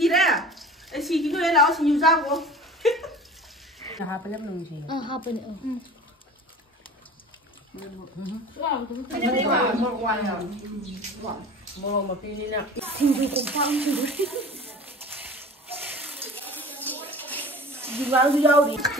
Xịt đấy à? Đấy, xịt cái người đó xịt nhiều rau không? Hạp lên lùi gì? Hạp lên nữa. Một tí đi nào. Thình thì cũng phong thình.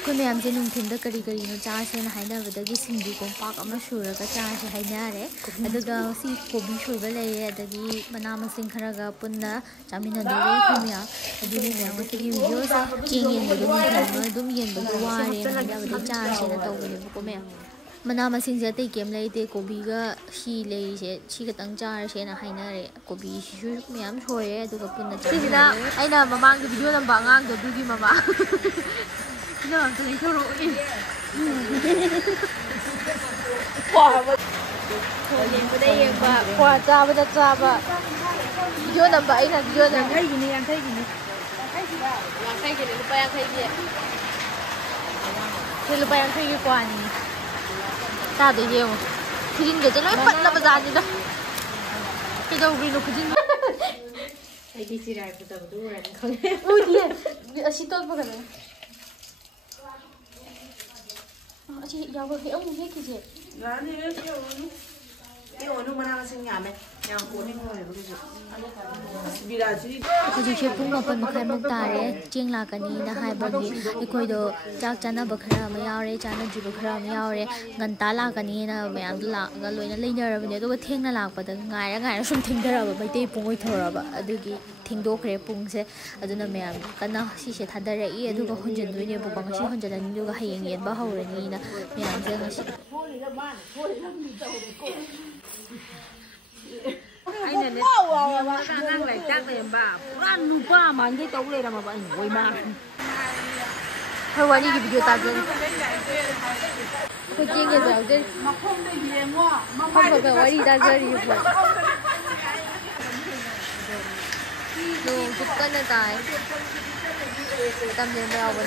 Cô mẹ em nung thìn kari kari no cha se na haina badagi singju kong pak ama shura ka cha se haina re adaga si kobi shoiba lei adagi mana masing khara ga punna chamina do re khumya aduni me ma sigi video sa chingin do dum yen do wa re na ya badi cha se na taw ne ko me mana masing se te kem lei te kobi ga hi lei se chi ka tang cha se na haina re kobi shu me am shore aduga punna cha sina aina mamang gi video number ngang do dugi mama Nó tôi cho rồi. Quả mà. Thôi nhìn vào đây em bà quả cha bà. Video nằm vậy nè, video nằm thấy gì nè, ăn thấy gì nè. Thấy gì đâu? Ăn thấy gì nè, lúc ăn thấy gì. Thì lúc ăn thấy cái quả này. Ta để nhiều. Thì nhìn cái nó bật là bazar gì đó. Cái đâu vì nó cái gì. Ai đi xí ra phụ tao đủ rồi không? Ui đi, xí tốt quá cái này. Chị giàu với cái ông hết cái gì? Lá đi đấy, cái ổ nó mà sinh nhà mày, nhà của mình ngồi với cái gì? Vì là chị. Hꯧꯖꯤꯛ ꯁꯦ ꯄꯨꯡ 8:30 ꯇꯥꯔꯦ ꯆꯦꯡ ꯂꯥꯛꯀꯅꯤꯅ ꯍꯥꯏꯕꯒꯤ ꯑꯩꯈꯣꯏꯗꯣ ꯆꯥꯛ ꯆꯥꯅꯕ ꯈꯔ ꯑꯃ ꯌꯥꯎꯔꯦ ꯆꯥꯅꯗ꯭ꯔꯤꯕ ꯈꯔ ꯑꯃ ꯌꯥꯎꯔꯦ ꯉꯟꯇꯥ ꯂꯥꯛꯀꯅꯤꯅ ꯃꯌꯥꯝꯗꯣ ꯂꯥꯛꯑꯒ ꯂꯣꯏꯅ ꯂꯩꯅꯔꯕꯅꯦ ꯑꯗꯨꯒ ꯊꯦꯡꯅ ꯂꯥꯛꯄꯗ ꯉꯥꯏꯔ ꯁꯨꯝ ꯊꯦꯡꯊꯔꯕ ꯃꯩꯇꯩ ꯄꯨꯡ ꯑꯣꯏꯊꯣꯔꯛꯑꯕ ꯑꯗꯨꯒꯤ ꯊꯦꯡꯗꯣꯛꯈ꯭ꯔꯦ ꯄꯨꯡꯁꯦ ꯑꯗꯨꯅ ꯃꯌꯥꯝ ꯀꯟꯅ ꯁꯤꯁꯦ ꯊꯥꯗꯔꯛꯏ ꯑꯗꯨꯒ ꯍꯨꯟꯖꯤꯟꯗꯣꯏꯅꯦꯕꯀꯣ ꯉꯁꯤ ꯍꯨꯟꯖꯤꯜꯂꯅꯤ ꯑꯗꯨꯒ ꯍꯌꯦꯡ ꯌꯦꯟꯕ ꯍꯧꯔꯅꯤꯅ ꯃꯌꯥꯝꯁꯦ ꯉꯁꯤ Anh này đang lại chắc này bà ăn nu ba mà anh thấy tấu đây là mà bạn ngồi mà thôi qua đi cái video ta chơi tôi chơi cái nào chơi không phải qua đi ta chơi đi rồi đồ chụp cân này tài tâm tiền bao mình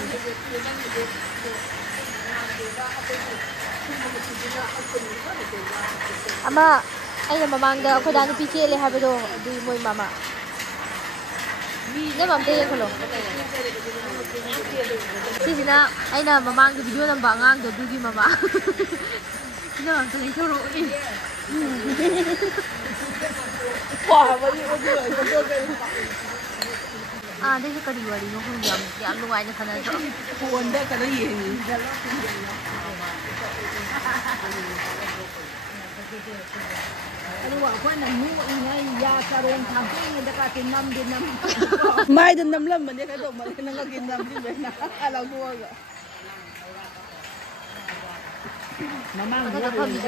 ama anh mamangda ako dano PCL habado di moy mama ne mam te kholo sisina aina mamang video number ngang do dugi mama ne mam te choro ni Quả mà đi có chuyện đây là cái gì nó không dám luôn ai nó khả năng buồn đấy cái gì mai đến 5 lần mà đi cái đồ mà nó có kinh năm chứ vậy nào là mua rồi mà mang cái phần gì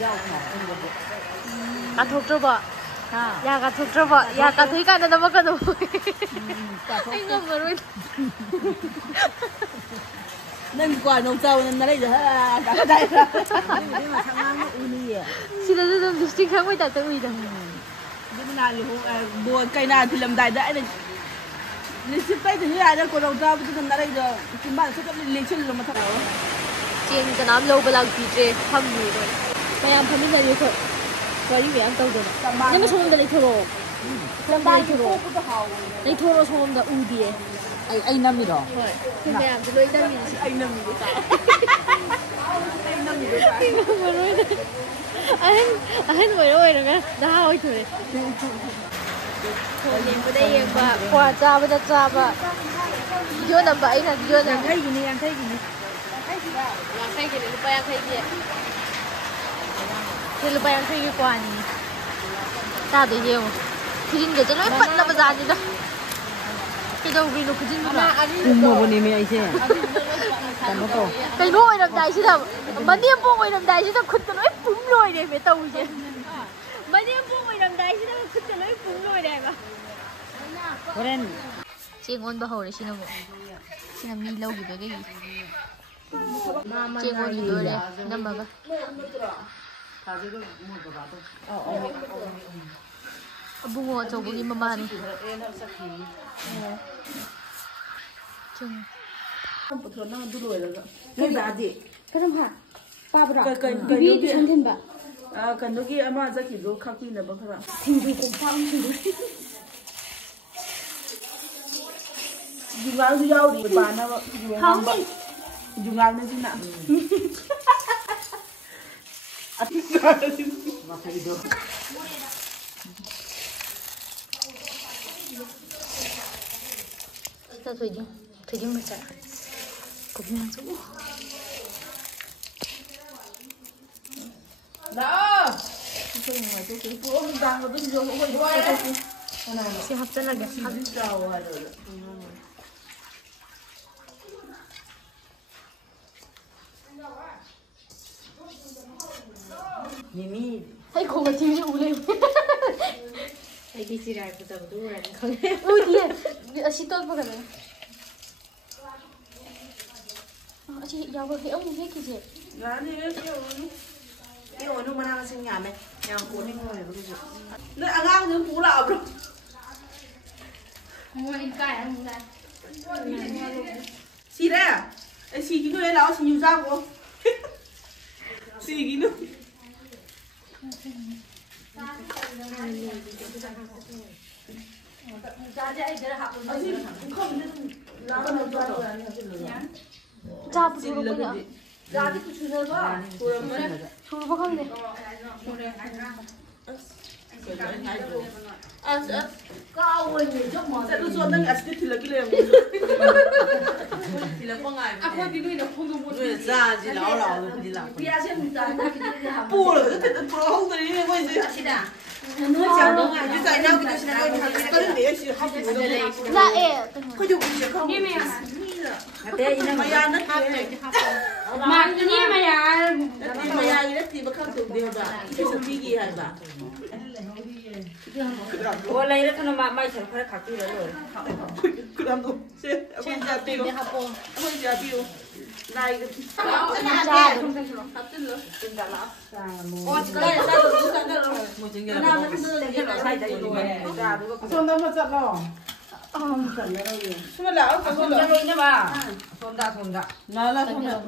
rau cá thuộc cho vợ ya cá thuộc cho vợ ya cá thúi cái này nó mất cái đồ anh ngâm vào rồi nên quả nông châu nên nó đây rồi cả đây rồi mà thằng mang nó uni à xin lỗi tôi chỉ kháng với tại tôi ui đâu nhưng mà thì buồn cây nào thì làm đại đãi này nên ship tay thì như này đó của nông châu tôi nó đây rồi chúng bạn sẽ có liên chân rồi mà thật chiên cái nám lâu bê phi trê thăm gì rồi mày ăn thăm cái gì thôi rồi những em tao rồi nhưng mà xong rồi thôi làm bài thôi lấy thôi rồi xong rồi ui đi anh năm gì đó thì mày làm cho đôi đâm gì anh nằm gì đấy anh nằm gì đấy anh ngồi đâu rồi nè đau thôi thôi nhìn vào đây em bà quả cha bà video nằm vậy nè video nằm thấy gì nè ăn thấy gì nè thấy gì nè lúc bay ăn thấy gì thì lúc bay ăn thấy cái quả này ta để nhiều thì nhìn cái nó bận là bazar gì đó cái đâu vì nó cứ dính vào mua bên này mấy xe còn nó to cái nồi làm đại chứ đâu mà niêm buông ngoài làm đại chứ đâu khứt cho nó búng lôi này phải tàu chứ mà niêm buông ngoài làm đại chứ đâu khứt cho nó búng lôi này mà Keren chị ngon bao hồi đấy chị nào chị làm mi lâu gì với cái gì chị ngon gì rồi đấy năm bậc bungo cho bungi mama ni chung một thứ nó đu đuổi rồi cái giá gì cái thằng hả ba bữa cái đi chân thêm bà cần đôi khi em mà ra chỉ đồ khắc pin là bao nhiêu thì vì cũng phong thì dùng ngang thì dâu thì bà nó Không đi. dùng ngang nó chứ nè ta thủy đi mà chả cũng ngang chỗ đó tôi ngoài tôi cũng phố đang vào bên vô cũng quay đuôi sẽ hấp dẫn là cái hấp Mimi. thấy cô cái chim u lên Ay di siray ko tao duran ko. ui đi chị tôi vào cái này chị giàu vào cái ông hết cái gì là đi Cái ổ nó mà đang sinh nhà mày. Nhà cuốn đi ngồi với cái nó ăn ngang những phú lạo rồi ngồi cái ăn này xì đấy à xì cái người nào xì nhiều rau không xì cái nước cha bút luôn bây giờ ra thì cứ chơi quá chú bao không này cao ơi nhiều chút mà sẽ luôn luôn đang ăn thì là cái liền thì là con ngày à con đi nó không dùng một ra gì lão lão rồi đi làm bia xem ta bùa rồi cái thằng pro không tới đi quay gì nó chẳng đâu ngày như vậy đâu cái gì nào cái để gì học được là ế có dùng gì không đi mày Thế ini mày ăn nó thế mà ini mà ya. mày ăn cái gì mà không dùng được bà cái gì hay bà Wala ito na may sa para khaki rồi. cứ làm đủ trên nhà tiêu không nhà tiêu này cái không thành rồi hấp dẫn luôn trên cả lão ôi cái này sao được cái này rồi một chừng nào nó đưa lên cái loại sai đấy rồi ra đúng không xong đâu mà chặt đâu chặt đâu gì nhưng mà lão cái con rồi nha bà 손다 nó là 손다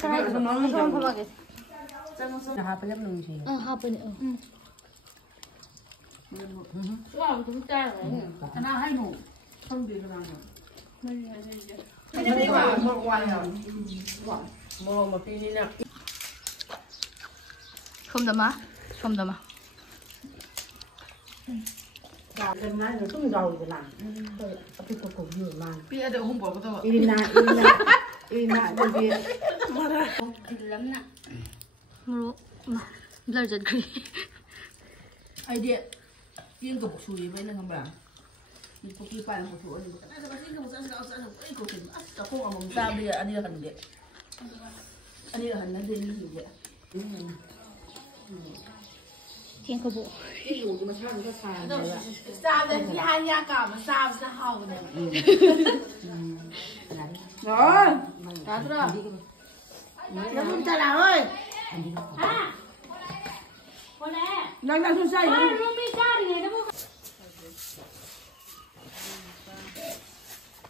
cái này không không bao cái Nakapalap nung siya. hapon Wow, chúng ta rồi. nó hay ngủ không đi nào cái này mà một ngoài rồi Một tí đi nào. không đâm á Lần này nó tung đầu rồi làm. Tapi kok kok nhiều mà. bây giờ không bỏ cái đâu Irina bởi vì lắm nè muru mà blur giật kì ai điện tiên cục sùi với nó không bà mình có kia phải một chỗ này cái bác sĩ không sao cái cổ tiền cả cô mà ta bây giờ anh đi là hình điện anh đi là hình nó đi như vậy thiên cơ bộ cái dù mà sao nó xài rồi ạ. sao đây thì hai nhà cả mà sao ra hầu này rồi đã rồi nó không ta nào ơi đang xuống say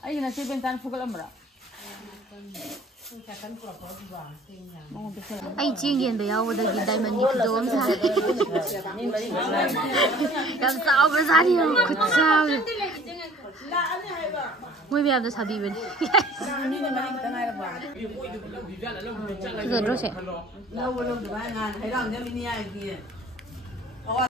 ai là chơi bên tan phục lắm rồi anh chiên nghiền với nhau được cái diamond đi đồ ông sao làm sao mà ra đi không sao muy bien được sabi bên giờ rồi sẽ lâu lâu được 2 ngàn thấy rằng cho mini ai kia